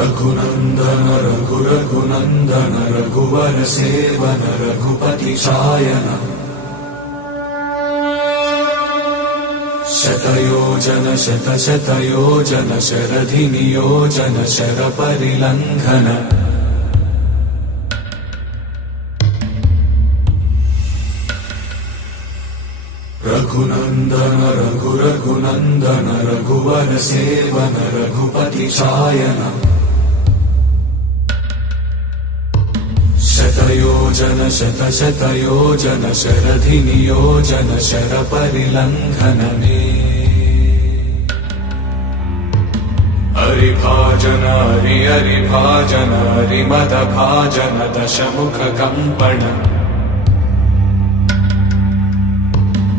रघुनन्दन रघुनन्दन रघुवर सेवन रघुपति शायन शतयोजन शतशतयोजन शरधि नियोजन शरपरिलङ्घन रघुनन्दन रघुनन्दन रघुवर सेवन रघुपति शायन शतयोजन शतशतयोजन शरधि नियोजन शरपरिलङ्घन हरिभाजन हरिभाजन हरिमदभाजन दशमुख कंपन